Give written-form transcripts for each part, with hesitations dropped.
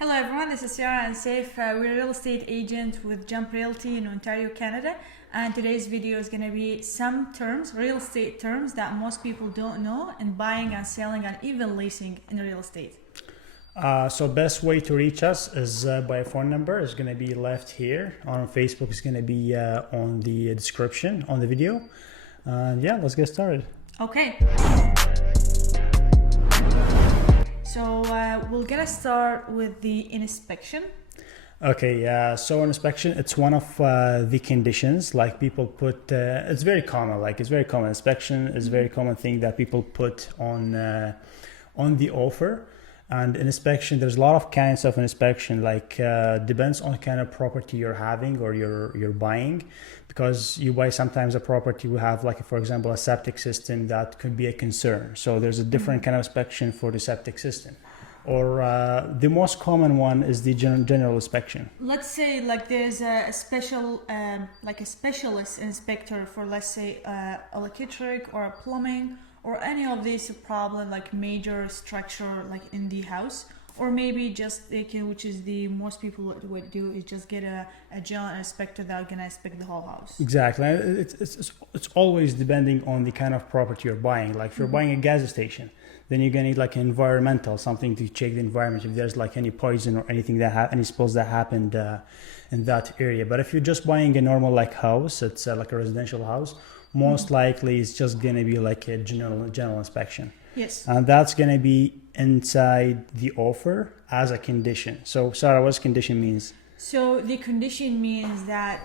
Hello everyone, this is Sarah and Saif. We're a real estate agent with Jump Realty in Ontario, Canada, and today's video is going to be some terms, real estate terms that most people don't know in buying and selling and even leasing in real estate. So best way to reach us is by a phone number. It's going to be left here. On Facebook, it's going to be on the description on the video. And yeah, let's get started. Okay. So we're gonna start with the inspection. Okay, so inspection, it's one of the conditions. Like people put, it's very common. It's very common. Inspection is a very common thing that people put on the offer. And in inspection, there's a lot of kinds of inspection. Depends on the kind of property you're having or you're buying, because you buy sometimes a property will have, for example, a septic system that could be a concern. So there's a different kind of inspection for the septic system. Or the most common one is the general inspection. Let's say there's a special, a specialist inspector for, let's say, electric or plumbing, or any of these problem major structure in the house, or maybe just they can, which is the most people would do, is just get a general inspector that gonna inspect the whole house. Exactly. It's always depending on the kind of property you're buying. If you're buying a gas station, then you're gonna need an environmental, something to check the environment if there's any poison or anything any spills that happened in that area. But if you're just buying a normal house, it's like a residential house, most likely it's just gonna be a general inspection. Yes. And that's gonna be inside the offer as a condition. So Sarah, what's condition means? So the condition means that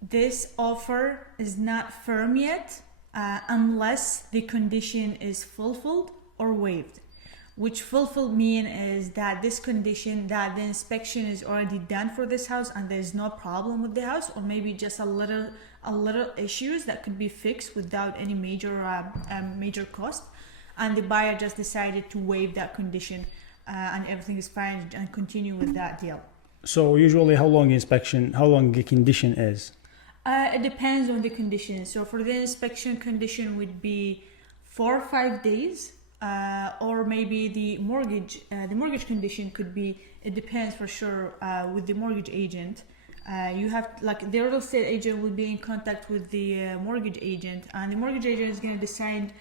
this offer is not firm yet unless the condition is fulfilled or waived. Which fulfilled mean is that this condition, that the inspection is already done for this house and there's no problem with the house, or maybe just a little issues that could be fixed without any major cost, and the buyer just decided to waive that condition and everything is fine and continue with that deal. So usually how long the condition is? It depends on the condition. So for the inspection condition would be 4 or 5 days. Or maybe the mortgage condition could be, it depends for sure with the mortgage agent. You have the real estate agent will be in contact with the mortgage agent, and the mortgage agent is going to decide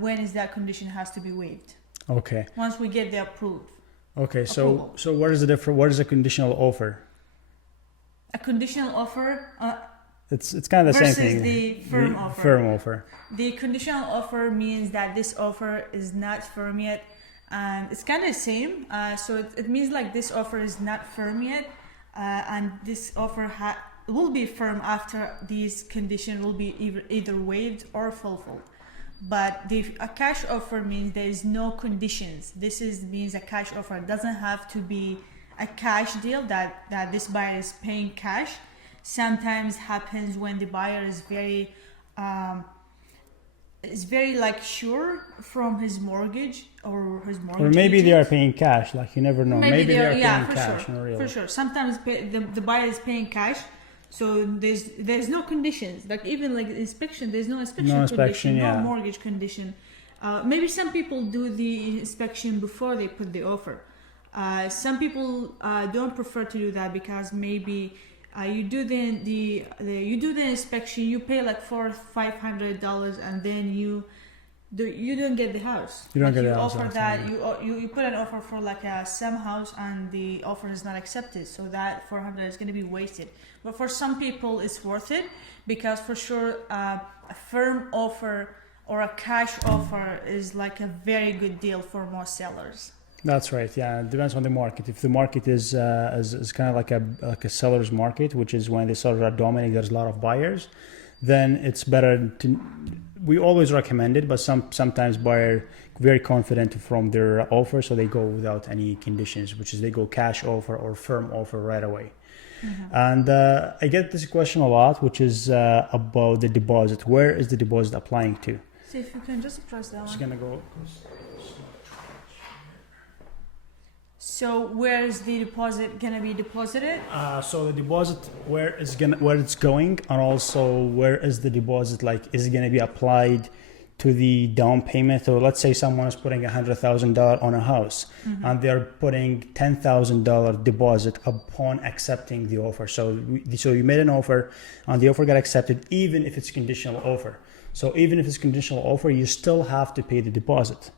when is that condition has to be waived. Okay. Once we get the approved. Okay, approval. so what is the difference? What is a conditional offer? A conditional offer. It's kind of the same thing. Versus the firm offer. Firm offer. The conditional offer means that this offer is not firm yet, and it's kind of the same. So it means this offer is not firm yet, and this offer will be firm after these conditions will be either waived or fulfilled. But a cash offer means there is no conditions. Means a cash offer. It doesn't have to be a cash deal that this buyer is paying cash. Sometimes happens when the buyer is very sure from his mortgage or his mortgage. Or maybe agent. they are paying cash. You never know. Maybe they are paying cash. Sure, for sure. Sometimes the buyer is paying cash, so there's no conditions. Even inspection, there's no inspection condition, no mortgage condition. Maybe some people do the inspection before they put the offer. Some people don't prefer to do that because maybe. You do the inspection. You pay $400 or $500, and then you don't get the house. You don't get the house. Offer that you put an offer for some house, and the offer is not accepted. So that $400 is going to be wasted. But for some people, it's worth it because for sure a firm offer or a cash offer is a very good deal for most sellers. That's right. Yeah, it depends on the market. If the market is kind of like a seller's market, which is when the sellers are dominating, there's a lot of buyers, then it's better to. We always recommend it, but sometimes buyers very confident from their offer, so they go without any conditions, which is they go cash offer or firm offer right away. Mm-hmm. And I get this question a lot, which is about the deposit. Where is the deposit applying to? See if you can just press that one. Just gonna go. So where is the deposit gonna be deposited? So the deposit, where it's going, and also where is the deposit? Is it gonna be applied to the down payment. So let's say someone is putting $100,000 on a house, and they're putting $10,000 deposit upon accepting the offer. So you made an offer, and the offer got accepted, even if it's conditional offer. So even if it's conditional offer, you still have to pay the deposit.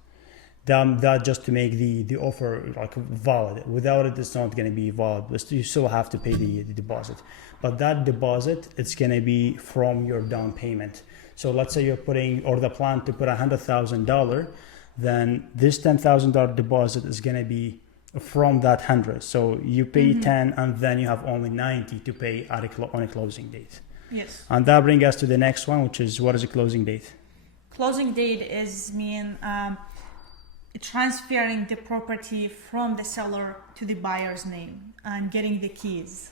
That just to make the offer like valid. Without it, it's not going to be valid. But you still have to pay the deposit. But that deposit, it's going to be from your down payment. So let's say you're putting, or the plan to put $100,000, then this $10,000 deposit is going to be from that 100. So you pay 10, and then you have only 90 to pay on a closing date. Yes. And that brings us to the next one, which is, what is a closing date? Closing date is transferring the property from the seller to the buyer's name and getting the keys.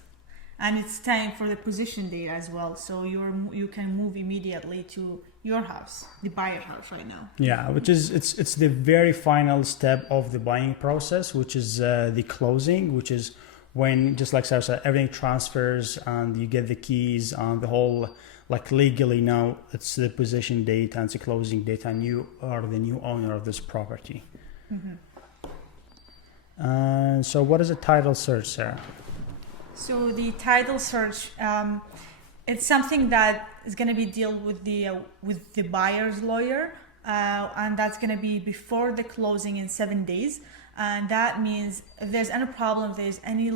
And it's time for the possession date as well. So you can move immediately to your house, the buyer house right now. Yeah, which is, it's the very final step of the buying process, which is the closing, which is when, just like Sarah said, everything transfers and you get the keys and the whole, like legally now it's the possession date and it's the closing date, and you are the new owner of this property. So what is a title search, Sarah? So the title search, it's something that is going to be dealt with the buyer's lawyer, and that's going to be before the closing in 7 days. And that means if there's any problem, if there's any,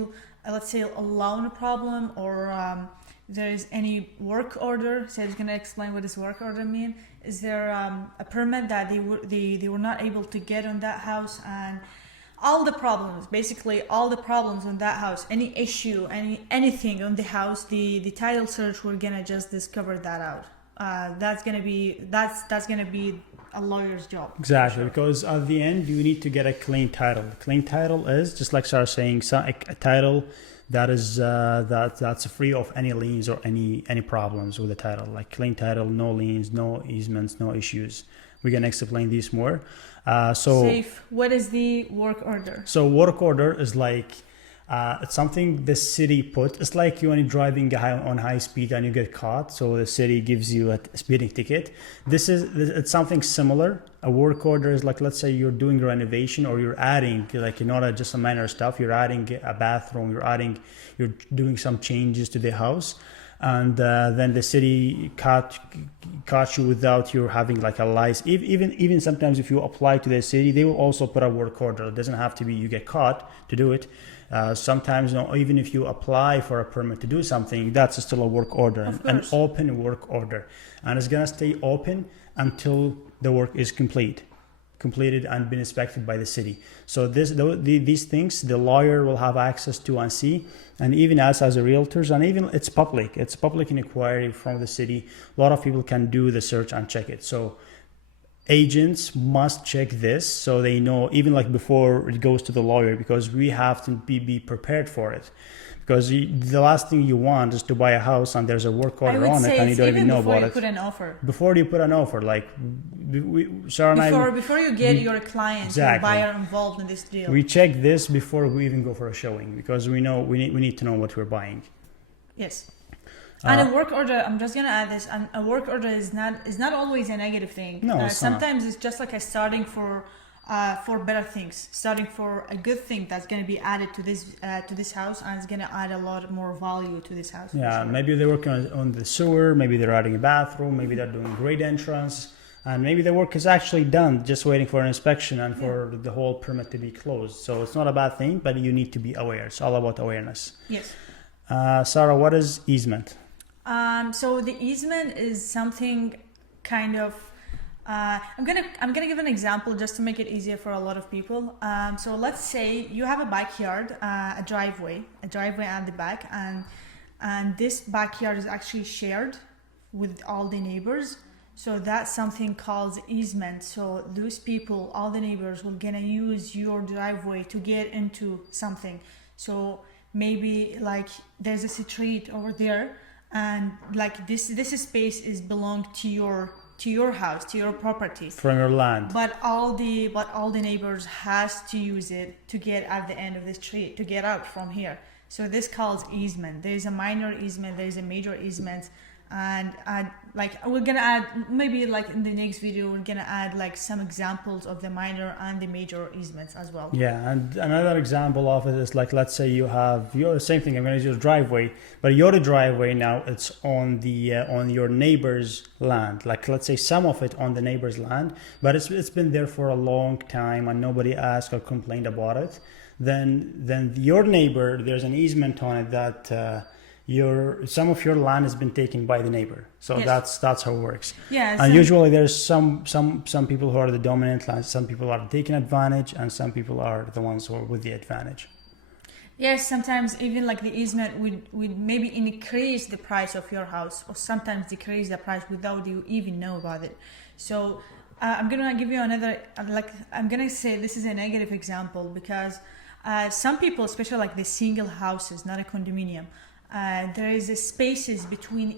let's say, a loan problem, or there is any work order. So I'm going to explain what this work order mean. Is there a permit that they were not able to get on that house, and all the problems, basically all the problems on that house, any issue, anything on the house, the title search, we're gonna just discover that out. That's gonna be a lawyer's job. Exactly, because at the end you need to get a clean title. Clean title is, just like Sarah saying, a title that is that's free of any liens or any problems with the title. Like clean title, no liens, no easements, no issues. We're gonna explain these more. Safe. What is the work order? So work order is like it's something the city put. It's like you only driving on high speed and you get caught, so the city gives you a speeding ticket. It's something similar. A work order is like, let's say you're doing renovation, or you're adding, like not just a minor stuff. You're adding a bathroom. You're doing some changes to the house. And then the city caught you without you having like a license. Even sometimes if you apply to the city, they will also put a work order. It doesn't have to be you get caught to do it. Sometimes, even if you apply for a permit to do something, that's still a work order, an open work order, and it's gonna stay open until the work is completed and been inspected by the city. So these things the lawyer will have access to and see, and even us as a realtors, and even it's public inquiry from the city. A lot of people can do the search and check it. So agents must check this so they know, even like before it goes to the lawyer, because we have to be prepared for it. Because the last thing you want is to buy a house and there's a work order on it and you don't even know about it. Before you put an offer, like Sarah and I, before you get your client, your buyer involved in this deal, we check this before we even go for a showing, because we know we need to know what we're buying. Yes. And a work order, I'm just gonna add this. A work order is not always a negative thing. No, sometimes it's just like a starting for better things, starting for a good thing that's gonna be added to this house, and it's gonna add a lot more value to this house. Yeah, maybe they're working on the sewer, maybe they're adding a bathroom, maybe they're doing great entrance, and maybe the work is actually done, just waiting for an inspection and for the whole permit to be closed. So it's not a bad thing, but you need to be aware. It's all about awareness. Yes. Sarah, what is easement? So the easement is something kind of. I'm gonna give an example just to make it easier for a lot of people. So let's say you have a backyard, a driveway at the back, and this backyard is actually shared with all the neighbors. So that's something called easement. So those people, all the neighbors, will gonna use your driveway to get into something. So maybe like there's a street over there, and like this space is belong to your house, to your property, from your land. But all the neighbors has to use it to get at the end of the street, to get out from here. So this calls easement. There is a minor easement, there is a major easement, and add, like, we're gonna add, maybe like in the next video, we're gonna add like some examples of the minor and the major easements as well. Yeah, and another example of it is like, let's say you have your same thing. I'm going to use driveway, but your driveway now it's on the on your neighbor's land. Like, let's say some of it on the neighbor's land, but it's been there for a long time and nobody asked or complained about it. Then your neighbor, there's an easement on it that some of your land has been taken by the neighbor. So Yes. that's how it works. Yeah. And usually there's some people who are the dominant land, some people are taking advantage, and some people are the ones who are with the advantage. Yes, sometimes even like the easement would maybe increase the price of your house, or sometimes decrease the price without you even know about it. So I'm gonna give you another, I'm gonna say this is a negative example, because some people, especially like the single houses, not a condominium, there is a spaces between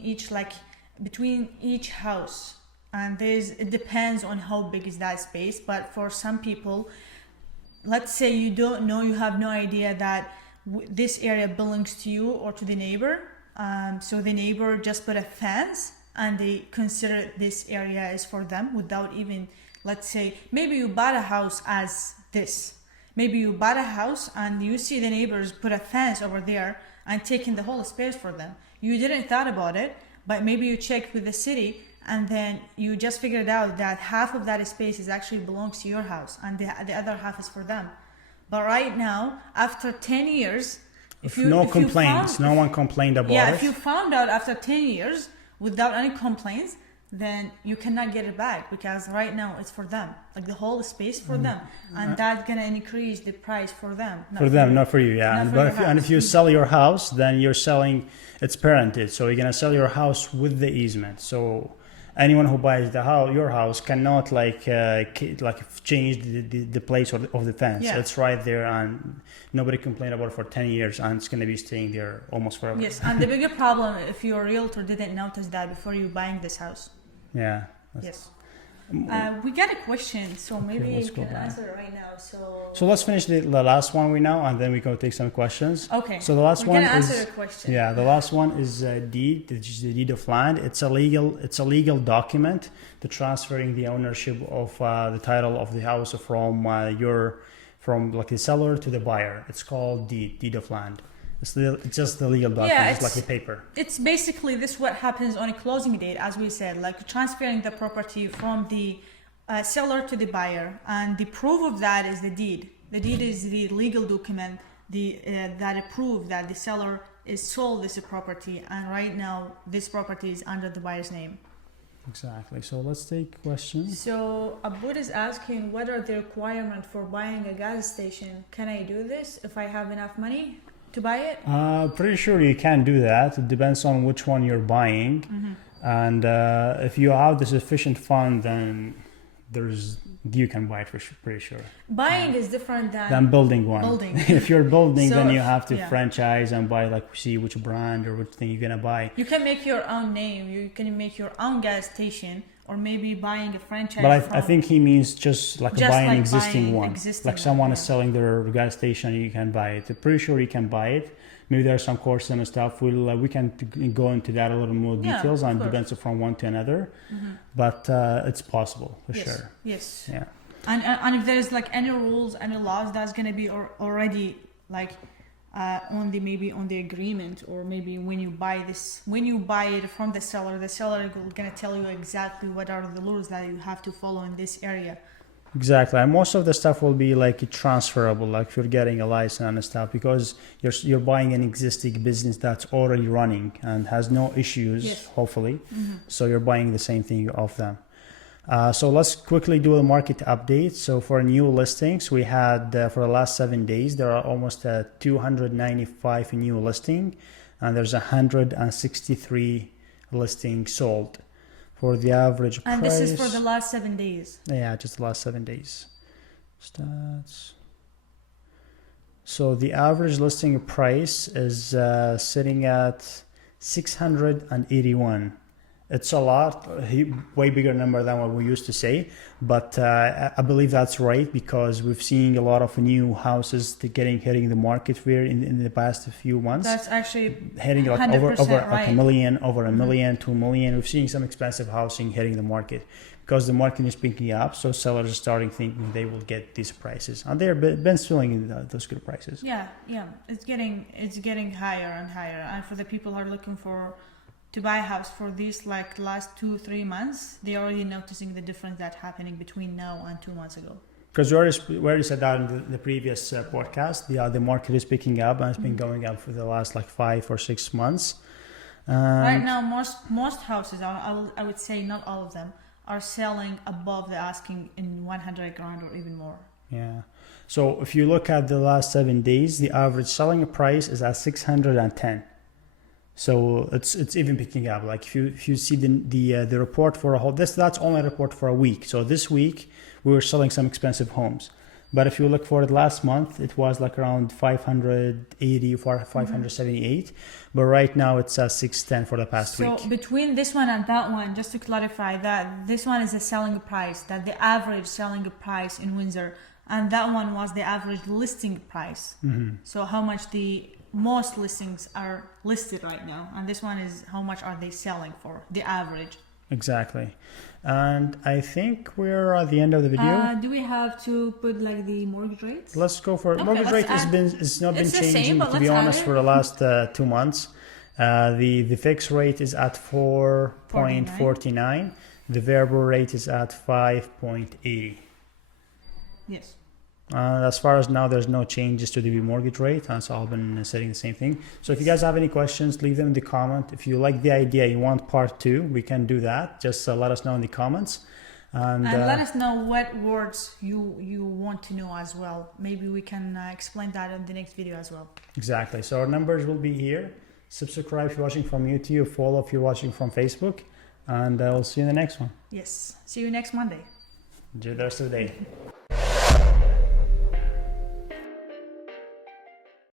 each house, and it depends on how big is that space. But for some people, let's say you don't know, you have no idea that this area belongs to you or to the neighbor, so the neighbor just put a fence and they consider this area is for them without even, let's say, maybe you bought a house as this, maybe you bought a house and you see the neighbors put a fence over there and taking the whole space for them. You didn't thought about it, but maybe you checked with the city, and then you just figured out that half of that space is actually belongs to your house and the other half is for them. But right now, after 10 years, no one complained about it. Yeah, if you found out after 10 years without any complaints, then you cannot get it back, because right now it's for them, like the whole space for them, and that's gonna increase the price for them. Not for you. Yeah, and if you sell your house, then you're selling, it's parented, so you're gonna sell your house with the easement. So anyone who buys your house cannot like change the place of the fence. Yeah. It's right there, and nobody complained about it for 10 years, and it's gonna be staying there almost forever. Yes, and the bigger problem if your realtor didn't notice that before you buying this house. Yeah. Yes. We got a question, so maybe let's you go can back. answer it right now. So let's finish the last one now, and then we go take some questions. Okay. So the last We're one gonna is answer the question. yeah, the last one is deed, which is the deed of land. It's a legal document to transferring the ownership of the title of the house from like the seller to the buyer. It's called deed of land. It's just the legal document. Yeah, it's like the paper. It's basically this what happens on a closing date, as we said, like transferring the property from the seller to the buyer, and the proof of that is the deed. The deed is the legal document that proves that the seller is sold this property, and right now this property is under the buyer's name. Exactly. So let's take questions. So Abud is asking, what are the requirements for buying a gas station? Can I do this if I have enough money to buy it? Pretty sure you can do that. It depends on which one you're buying, and if you have the sufficient fund, then you can buy it for pretty sure. Buying is different than building one. If you're building, So then you have to yeah. franchise and buy, like, see which brand or which thing you're gonna buy. You can make your own name. You can make your own gas station, or maybe buying a franchise. But I think he means just like buying an existing one. Like someone one, is selling their gas station, you can buy it. I'm pretty sure you can buy it. Maybe there are some courses and stuff. We can go into that a little more details, and depends from one to another. But it's possible for sure. Yes. Yeah. And if there's like any rules, any laws, that's gonna be already like on the agreement, or maybe when you buy it from the seller is gonna tell you exactly what are the rules that you have to follow in this area. Exactly, and most of the stuff will be like transferable, like if you're getting a license and stuff, because you're buying an existing business that's already running and has no issues, hopefully. So you're buying the same thing off them. So let's quickly do a market update. So for new listings, we had for the last 7 days, there are almost 295 new listings, and there's 163 listings sold. For the average price. And this is for the last 7 days. Yeah, just the last 7 days. Stats. So the average listing price is sitting at 681. It's a lot, way bigger number than what we used to say, but I believe that's right because we've seen a lot of new houses hitting the market here in the past few months. That's actually hitting like over right. like a million, over a million, 2 million. We've seen some expensive housing hitting the market because the market is picking up. So sellers are starting thinking they will get these prices, and they're been selling those good prices. Yeah, it's getting higher and higher, and for the people who are looking to buy a house for these like last 2-3 months, they're already noticing the difference that's happening between now and 2 months ago. Because we already said that in the previous podcast, the market is picking up and it's been going up for the last like 5 or 6 months. Right now, most houses, I would say not all of them, are selling above the asking in 100 grand or even more. Yeah. So if you look at the last 7 days, the average selling price is at 610. So it's even picking up. Like if you see the report for a whole, that's only a report for a week. So this week we were selling some expensive homes, but if you look for it last month, it was like around 580 or 578, but right now it's at 610 for the past week. So between this one and that one, just to clarify that this one is the selling price, that the average selling price in Windsor, and that one was the average listing price. So how much most listings are listed right now, and this one is how much are they selling for, the average. Exactly. And I think we're at the end of the video. Do we have to put like the mortgage rates? Let's go for it. Mortgage rate it's not been changing, to be honest, for the last 2 months. The fixed rate is at 4.49. The variable rate is at 5.80. Yes. As far as now, there's no changes to the mortgage rate. So I've been saying the same thing. So if you guys have any questions, leave them in the comment. If you like the idea, you want part 2, we can do that. Just let us know in the comments. And let us know what words you want to know as well. Maybe we can explain that in the next video as well. Exactly. So our numbers will be here. Subscribe if you're watching from YouTube. Follow if you're watching from Facebook. And we'll see you in the next one. Yes. See you next Monday. Enjoy the rest of the day.